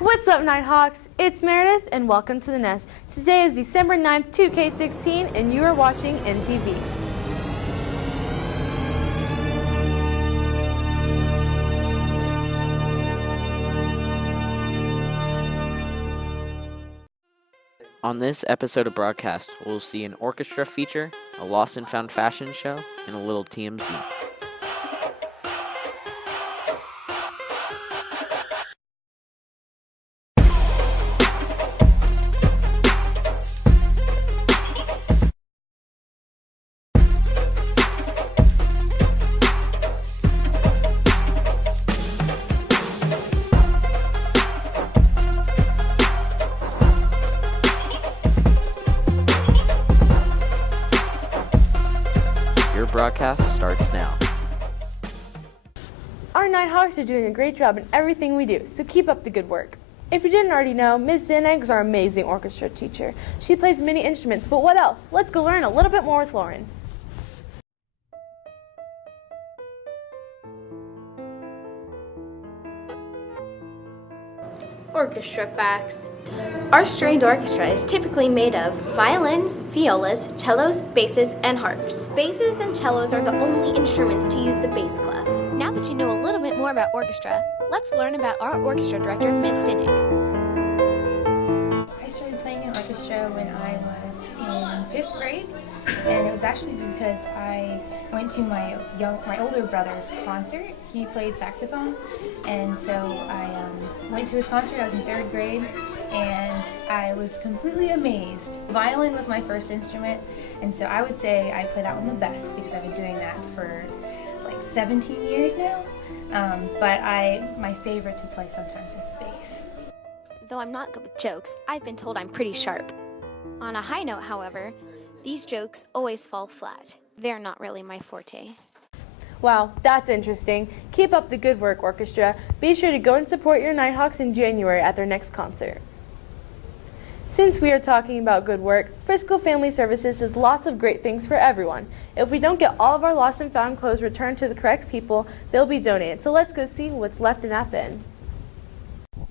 What's up, Nighthawks? It's Meredith, and welcome to the Nest. Today is December 9th, 2K16, and you are watching NTV. On this episode of Broadcast, we'll see an orchestra feature, a lost and found fashion show, and a little TMZ. Your broadcast starts now. Our Nighthawks are doing a great job in everything we do, so keep up the good work. If you didn't already know, Ms. Denig is our amazing orchestra teacher. She plays many instruments, but what else? Let's go learn a little bit more with Lauren. Orchestra facts. Our stringed orchestra is typically made of violins, violas, cellos, basses, and harps. Basses and cellos are the only instruments to use the bass clef. Now that you know a little bit more about orchestra, let's learn about our orchestra director, Miss Denig. I started playing in orchestra when I was in 5th grade, and it was actually because I went to my older brother's concert. He played saxophone, and so I went to his concert. I was in 3rd grade, and I was completely amazed. Violin was my first instrument, and so I would say I play that one the best because I've been doing that for like 17 years now. But my favorite to play sometimes is bass. Though I'm not good with jokes, I've been told I'm pretty sharp. On a high note, however, these jokes always fall flat. They're not really my forte. Wow, that's interesting. Keep up the good work, orchestra. Be sure to go and support your Nighthawks in January at their next concert. Since we are talking about good work, Frisco Family Services does lots of great things for everyone. If we don't get all of our lost and found clothes returned to the correct people, they'll be donated. So let's go see what's left in that bin.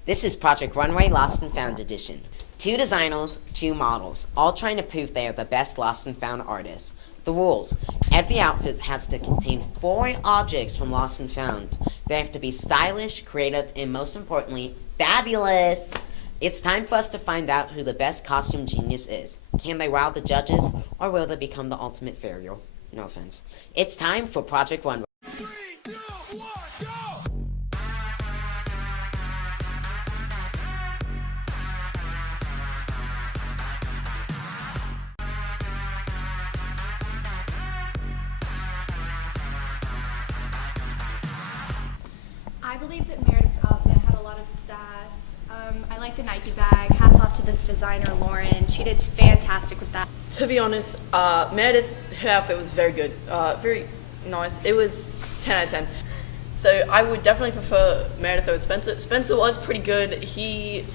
This is Project Runway Lost and Found Edition. 2 designers, 2 models, all trying to prove they are the best lost and found artists. The rules: every outfit has to contain 4 objects from Lost and Found. They have to be stylish, creative, and most importantly, fabulous. It's time for us to find out who the best costume genius is. Can they wow the judges, or will they become the ultimate failure? No offense. It's time for Project Runway. 3, 2, 1, go! I believe that Meredith's outfit had a lot of sass. I like the Nike bag. Hats off to this designer, Lauren. She did fantastic with that. To be honest, Meredith, her outfit was very good, very nice. It was 10 out of 10. So I would definitely prefer Meredith over Spencer. Spencer was pretty good. He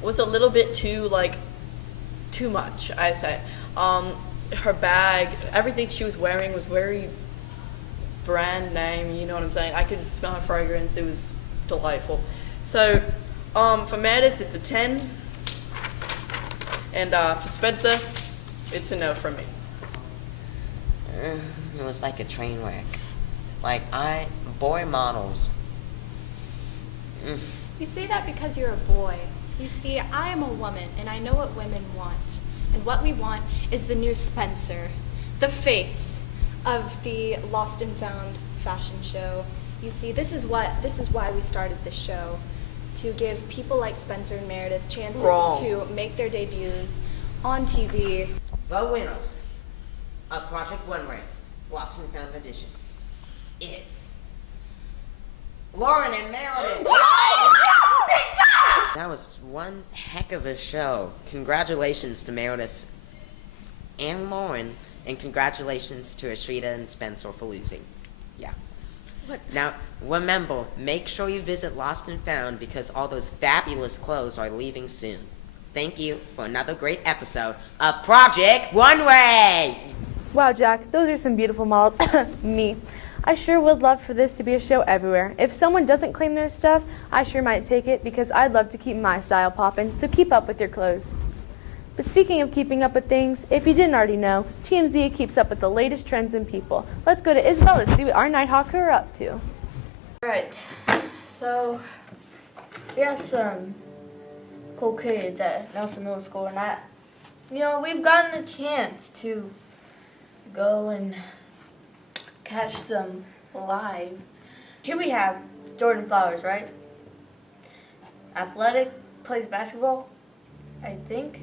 was a little bit too much, I say. Her bag, everything she was wearing was very brand name, you know what I'm saying? I could smell her fragrance. It was delightful. So for Meredith, it's a 10. And for Spencer, it's a no from me. It was like a train wreck. Boy models. You say that because you're a boy. You see, I am a woman, and I know what women want. And what we want is the new Spencer, the face of the Lost and Found fashion show. You see, this is why we started this show, to give people like Spencer and Meredith chances to make their debuts on TV. The winner of Project Runway Lost and Found Edition is Lauren and Meredith. That was one heck of a show. Congratulations to Meredith and Lauren, and congratulations to Ashrita and Spencer for losing. Yeah. Now, remember, make sure you visit Lost and Found because all those fabulous clothes are leaving soon. Thank you for another great episode of Project Runway! Wow, Jack, those are some beautiful models. Me. I sure would love for this to be a show everywhere. If someone doesn't claim their stuff, I sure might take it because I'd love to keep my style poppin', so keep up with your clothes. But speaking of keeping up with things, if you didn't already know, TMZ keeps up with the latest trends in people. Let's go to Isabel to see what our Nighthawk are up to. Alright, so we have some cool kids at Nelson Middle School, and we've gotten a chance to go and catch them live. Here we have Jordan Flowers, right? Athletic, plays basketball, I think.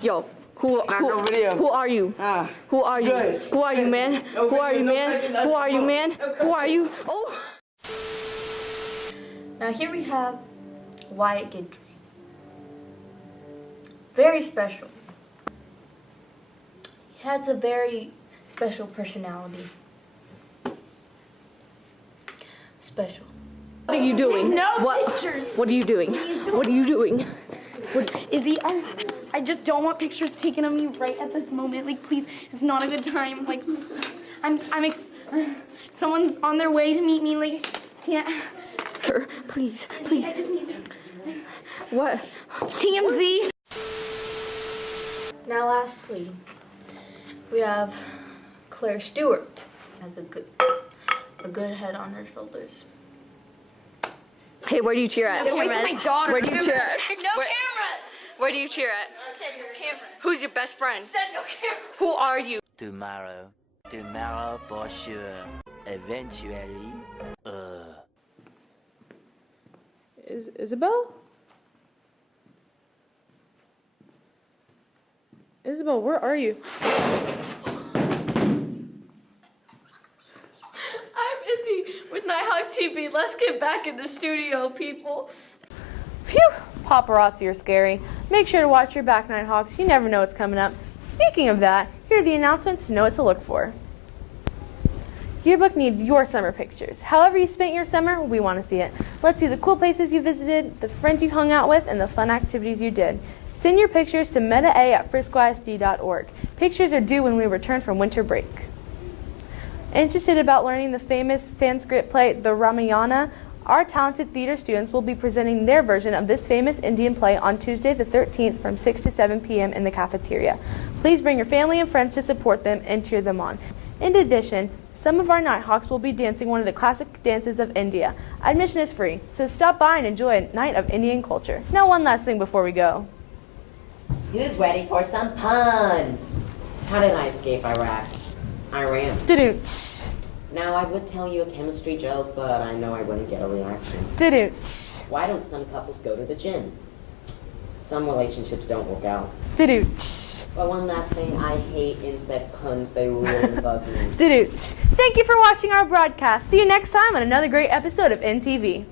Yo, who are you? Who are you? Good. Who are you, man? Who are you, man? Who are you, man? Who are you? Oh! Now here we have Wyatt Gidry. Very special. He has a very special personality. Special. What are you doing? No what? pictures. What are you doing? What are you doing? Izzy, I just don't want pictures taken of me right at this moment. Like, please, it's not a good time. Like, someone's on their way to meet me. Like, can't. Please. I just need What? TMZ. Now lastly, we have Claire Stewart. Has a good head on her shoulders. Hey, where do you cheer at? Get away from my daughter. Where do you cheer at? No cameras. Where do you cheer at? Said no cameras. Who's your best friend? Said no cameras. Who are you? Tomorrow for sure. Eventually, Isabel? Isabel, where are you? I'm Izzy with Nighthawk TV. Let's get back in the studio, people. Phew! Paparazzi are scary. Make sure to watch your back, Nighthawks. You never know what's coming up. Speaking of that, here are the announcements to know what to look for. Yearbook needs your summer pictures. However you spent your summer, we want to see it. Let's see the cool places you visited, the friends you hung out with, and the fun activities you did. Send your pictures to meta@friscoisd.org. Pictures are due when we return from winter break. Interested about learning the famous Sanskrit play, the Ramayana? Our talented theater students will be presenting their version of this famous Indian play on Tuesday the 13th from 6 to 7 p.m. in the cafeteria. Please bring your family and friends to support them and cheer them on. In addition, some of our Nighthawks will be dancing one of the classic dances of India. Admission is free, so stop by and enjoy a night of Indian culture. Now one last thing before we go. Who's ready for some puns? How did I escape Iraq? Iran. Doot. Now, I would tell you a chemistry joke, but I know I wouldn't get a reaction. Doot. Why don't some couples go to the gym? Some relationships don't work out. Doot. But one last thing, I hate insect puns. They really bug me. Doot. Thank you for watching our broadcast. See you next time on another great episode of NTV.